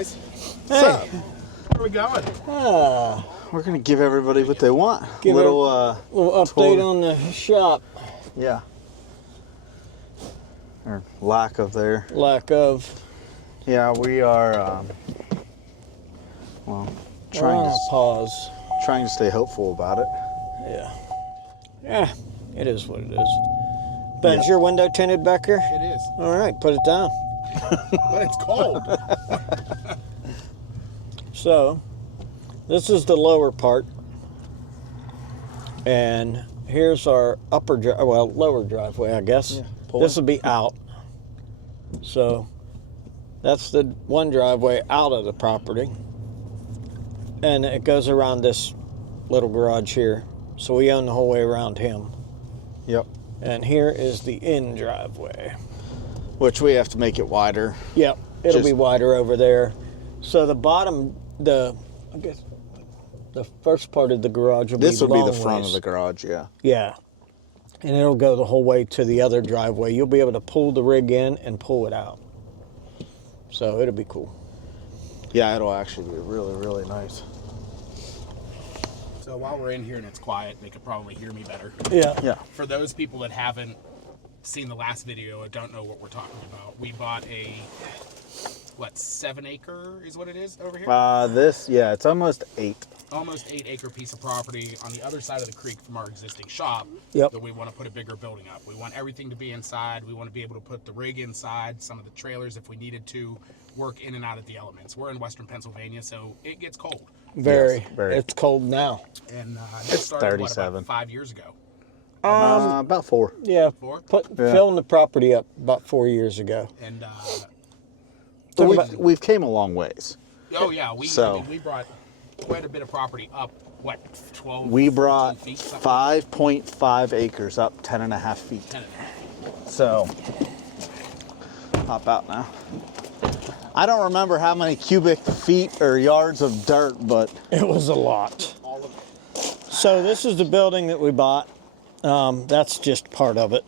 guys. Hey. So, where are we going? We're going to give everybody what they want. Give little update on the shop. Yeah. Or lack of there. Lack of. Yeah, we are, well, trying to stay hopeful about it. Yeah. Yeah, it is what it is. Ben, is your window tinted back here? It is. All right, put it down. But it's cold. So, this is the lower part. And here's our lower driveway, I guess. Yeah, this will be out. So, that's the one driveway out of the property. And it goes around this little garage here. So we own the whole way around him. Yep. And here is the in driveway. Which we have to make it wider. Yep, it'll be wider over there. So the bottom, I guess the first part of the garage will be long. This will be the front of the garage, yeah. Yeah. And it'll go the whole way to the other driveway. You'll be able to pull the rig in and pull it out. So it'll be cool. Yeah, it'll actually be really, really nice. So while we're in here and it's quiet, they could probably hear me better. Yeah. Yeah. For those people that haven't seen the last video and don't know what we're talking about, we bought a, 7 acre is what it is over here? It's almost 8. Almost 8 acre piece of property on the other side of the creek from our existing shop. Yep. That we want to put a bigger building up. We want everything to be inside. We want to be able to put the rig inside, some of the trailers if we needed to, work in and out of the elements. We're in Western Pennsylvania, so it gets cold. Very. Yes, very. It's cold now. And it It's started, 37. about 5 years ago? About 4. Yeah. 4? Filling the property up about 4 years ago. And So we've came a long ways. oh yeah, we brought quite a bit of property up. 12? We brought 14 feet, 5.5 acres up 10.5 feet. 10.5. So, hop out now. I don't remember how many cubic feet or yards of dirt, but It was a lot. All of it. So this is the building that we bought. That's just part of it.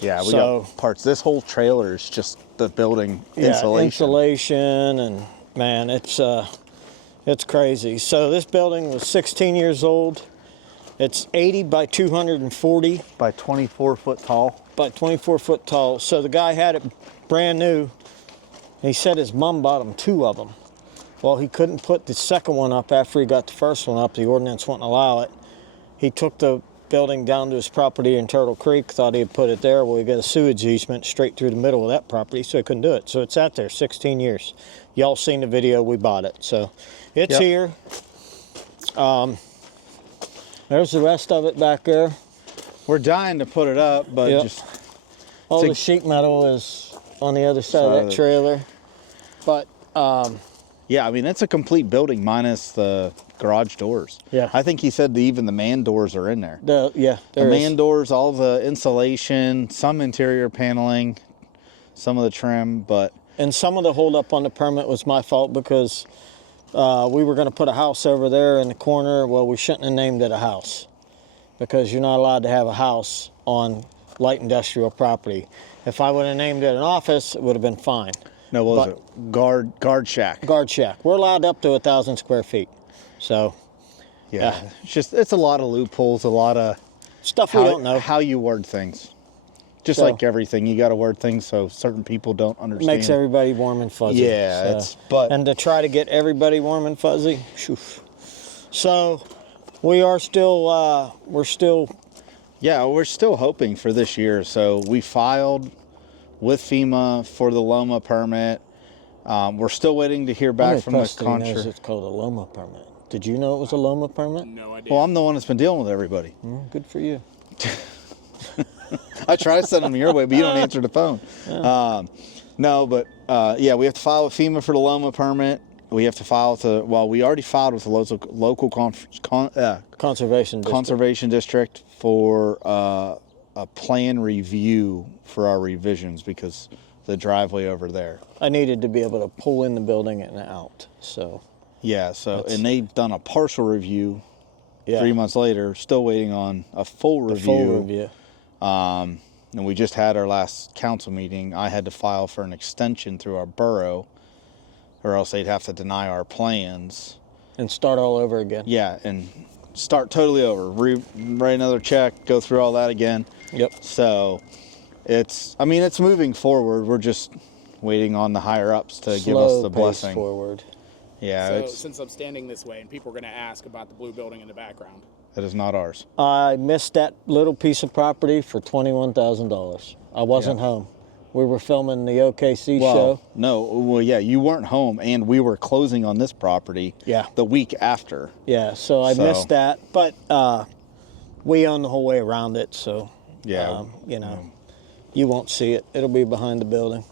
yeah, we got parts. This whole trailer is just the building insulation. Insulation, and man, it's crazy. So this building was 16 years old. It's 80 by 240 By 24 foot tall. by 24 foot tall. So the guy had it brand new. He said his mom bought him 2 of them. Well, he couldn't put the second one up after he got the first one up. The ordinance wouldn't allow it. He took the building down to his property in Turtle Creek, thought he'd put it there. Well, he got a sewage easement straight through the middle of that property, so he couldn't do it. So it's out there 16 years. Y'all seen the video, we bought it. So it's here. There's the rest of it back there. We're dying to put it up, but just all the sheet metal is on the other side of that trailer. But yeah, I mean, it's a complete building minus the garage doors. Yeah. I think he said even the man doors are in there. the Man doors, all the insulation, some interior paneling, some of the trim, but... And some of the holdup on the permit was my fault because we were going to put a house over there in the corner. Well, we shouldn't have named it a house because you're not allowed to have a house on light industrial property. If I would have named it an office, it would have been fine. No, what was it? Guard shack. Guard shack. We're allowed up to 1,000 square feet. So, Yeah. It's a lot of loopholes, a lot of stuff we don't know. how you word things. Just like everything, you got to word things so certain people don't understand. Makes everybody warm and fuzzy. Yeah, and to try to get everybody warm and fuzzy. Whew. So, we're still hoping for this year. So we filed with FEMA for the Loma permit. We're still waiting to hear back from the contractor. It's called a Loma permit. Did you know it was a Loma permit? No idea. Well, I'm the one that's been dealing with everybody. Good for you. I try to send them your way, but you don't answer the phone. Yeah. No, but we have to file with FEMA for the Loma permit. We have to file we already filed with the local conservation district for a plan review for our revisions because the driveway over there. I needed to be able to pull in the building and out, so. Yeah, and they've done a partial review 3 months later, still waiting on a full review. And we just had our last council meeting. I had to file for an extension through our borough, or else they'd have to deny our plans. And start all over again. Yeah, and start totally over. Write another check, go through all that again. Yep. So it's moving forward. We're just waiting on the higher ups to give us the blessing. Forward. Yeah. So since I'm standing this way and people are going to ask about the blue building in the background. That is not ours. I missed that little piece of property for $21,000. I wasn't home. We were filming the OKC show. No, yeah, you weren't home, and we were closing on this property the week after. Yeah, so I missed that, but we own the whole way around it, so, you won't see it. It'll be behind the building,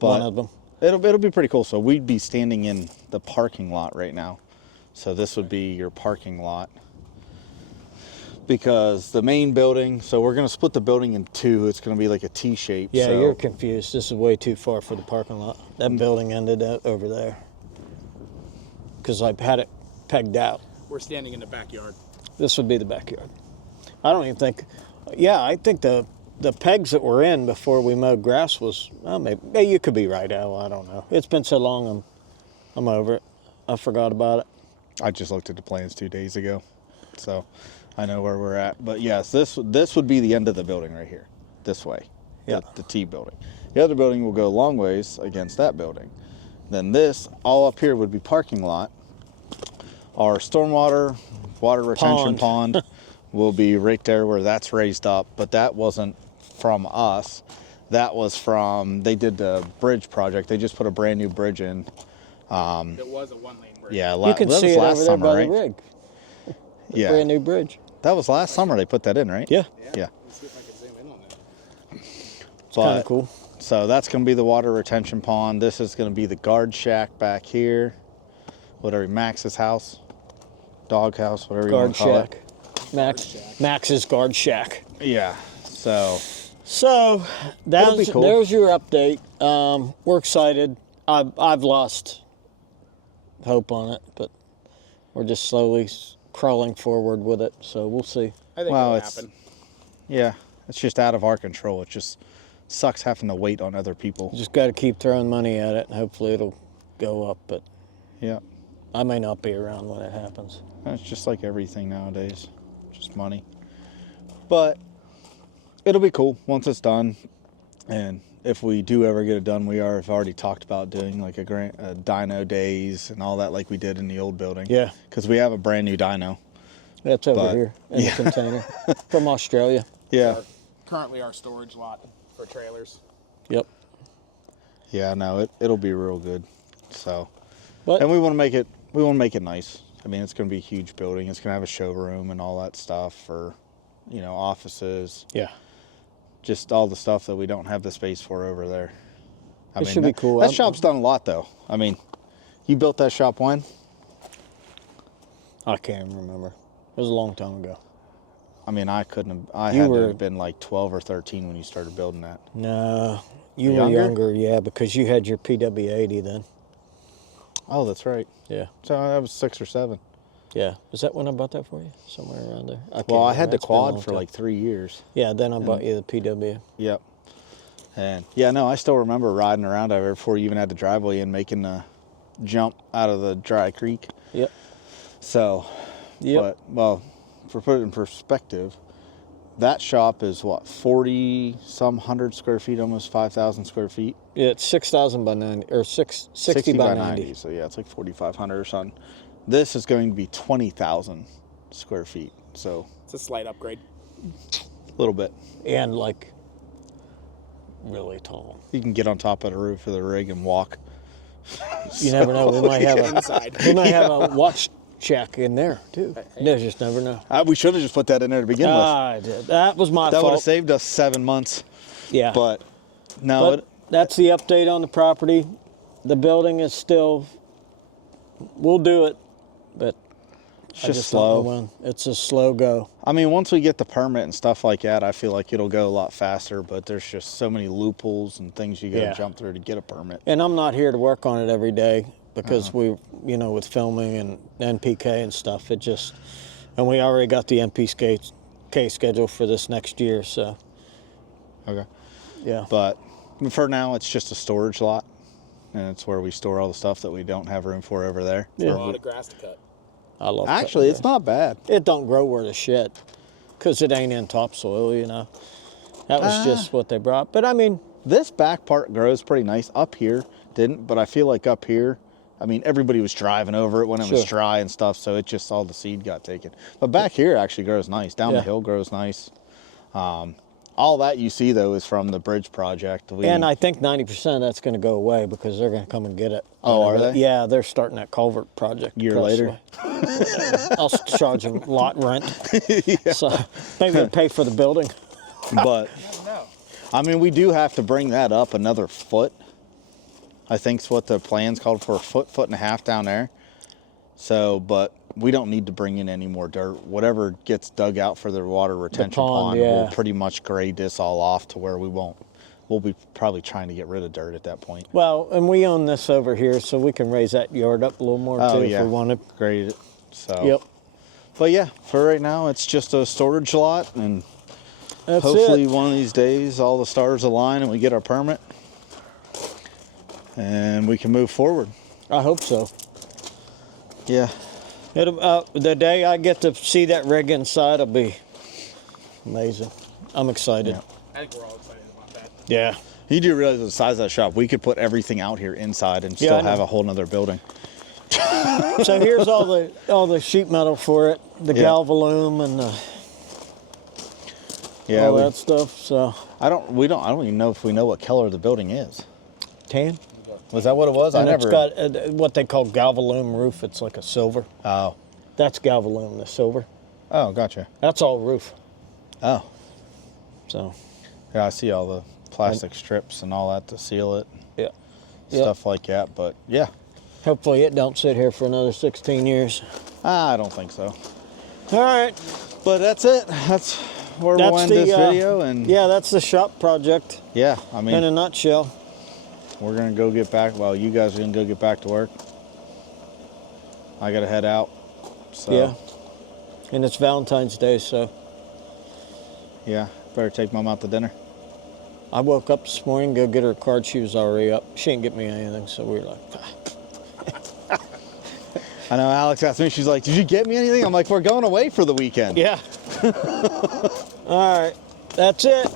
one of them. It'll be pretty cool. So we'd be standing in the parking lot right now. So this would be your parking lot. Because the main building, so we're going to split the building in two. It's going to be like a T shape. Yeah, so. You're confused. This is way too far for the parking lot. That building ended over there. Because I had it pegged out. We're standing in the backyard. This would be the backyard. I don't even think, I think the pegs that were in before we mowed grass was, maybe you could be right, Al. I don't know. It's been so long, I'm over it. I forgot about it. I just looked at the plans 2 days ago. So I know where we're at. But yes, this would be the end of the building right here, this way, the T building. The other building will go a long ways against that building. Then this, all up here would be parking lot. Our stormwater, water retention pond will be right there where that's raised up, but that wasn't from us. That was from, they did the bridge project. They just put a brand new bridge in. It was a one-lane bridge. Yeah, you can see it over there by the rig. Yeah. Brand new bridge. That was last summer they put that in, right? Yeah. Yeah. Let's see if I can zoom in on that. It's kind of cool. So that's going to be the water retention pond. This is going to be the guard shack back here. Whatever, Max's house, dog house, whatever you want to call it. Max's guard shack. Yeah. So that's cool. There's your update. We're excited. I've lost hope on it, but we're just slowly crawling forward with it. So we'll see. I think it'll happen. Yeah, it's just out of our control. It just sucks having to wait on other people. You just got to keep throwing money at it, and hopefully it'll go up. But yeah, I may not be around when it happens. It's just like everything nowadays, just money. But it'll be cool once it's done. And if we do ever get it done, have already talked about doing like a dyno days and all that like we did in the old building. Yeah. Because we have a brand new dyno. That's over here in the container from Australia. Yeah. Currently our storage lot for trailers. Yep. Yeah, no, it'll be real good. So, but, and we want to make it nice. I mean, it's going to be a huge building. It's going to have a showroom and all that stuff for, offices. Yeah. Just all the stuff that we don't have the space for over there. It should be cool. That shop's done a lot, though. I mean, you built that shop when? I can't even remember. It was a long time ago. I mean, I couldn't have. I had to have been like 12 or 13 when you started building that. No, you were younger, yeah, because you had your PW80 then. Oh, that's right. Yeah. So I was 6 or 7. Yeah. Was that when I bought that for you? Somewhere around there? I had the quad for like 3 years. Yeah, then I bought you the PW. Yep. And yeah, no, I still remember riding around over before you even had the driveway and making the jump out of the dry creek. Yep. So, but, for put it in perspective, that shop is what, 40-some hundred square feet, almost 5,000 square feet? Yeah, it's 6,000 by 90, or 60 by 90. So yeah, it's like 4,500 or something. This is going to be 20,000 square feet. So it's a slight upgrade. A little bit. And like really tall. You can get on top of the roof of the rig and walk. You never know. We might have a watch shack in there too. You just never know. We should have just put that in there to begin with. I did. That was my fault. That would have saved us 7 months. Yeah. But no. But that's the update on the property. The building is still. We'll do it, but it's just slow. Don't know when. It's a slow go. I mean, once we get the permit and stuff like that, I feel like it'll go a lot faster. But there's just so many loopholes and things you got to jump through to get a permit. And I'm not here to work on it every day because we, with filming and NPK and stuff, and we already got the NPK schedule for this next year. So. Okay. Yeah. But for now, it's just a storage lot. and it's where we store all the stuff that we don't have room for over there. Yeah. A lot of grass to cut. I love Actually, cutting it's not bad. grass. It don't grow where the shit, because it ain't in topsoil, you know. That was just what they brought. But I mean, This back part grows pretty nice. Up here didn't, but I feel like up here, I mean, everybody was driving over it when it was dry and stuff, so it just all the seed got taken. But back here actually grows nice. Down the hill grows nice. All that you see, though, is from the bridge project. and I think 90% of that's going to go away because they're going to come and get it. Oh, are they? Yeah, they're starting that culvert project. Year across later? the way. I'll charge them lot rent. So maybe I'll pay for the building. But, I mean, we do have to bring that up another foot. I think's what the plan's called for, a foot, foot and a half down there. So, but we don't need to bring in any more dirt. Whatever gets dug out for the water retention pond, we'll pretty much grade this all off to where we'll be probably trying to get rid of dirt at that point. Well, and we own this over here, so we can raise that yard up a little more too if we want to. Grade it. So. Yep. But yeah, for right now, it's just a storage lot, and That's hopefully it. one of these days all the stars align and we get our permit, and we can move forward. I hope so. Yeah. The day I get to see that rig inside will be amazing. I'm excited. Yeah. I think we're all excited about that. Yeah. You do realize the size of that shop, we could put everything out here inside and Yeah, still I know. have a whole nother building. So here's all the sheet metal for it, the galvalume and all that stuff. So I don't even know if we know what color the building is. tan. Was that what it was? And I it's never. got what they call galvalume roof. It's like a silver. Oh. That's galvalume, the silver. Oh, gotcha. That's all roof. Oh. So. Yeah, I see all the plastic strips and all that to seal it. Yeah. Stuff like that, but yeah. Hopefully it don't sit here for another 16 years. I don't think so. All right. But that's it. That's where we'll end this video. And yeah, that's the shop project yeah, I mean, in a nutshell. we're going to go get back. Well, you guys are going to go get back to work. I got to head out. So, Yeah. And it's Valentine's Day, so yeah, better take Mom out to dinner. I woke up this morning, go get her card. She was already up. She didn't get me anything, so we were like, I know Alex asked me, she's like, did you get me anything? I'm like, we're going away for the weekend. yeah. All right. That's it.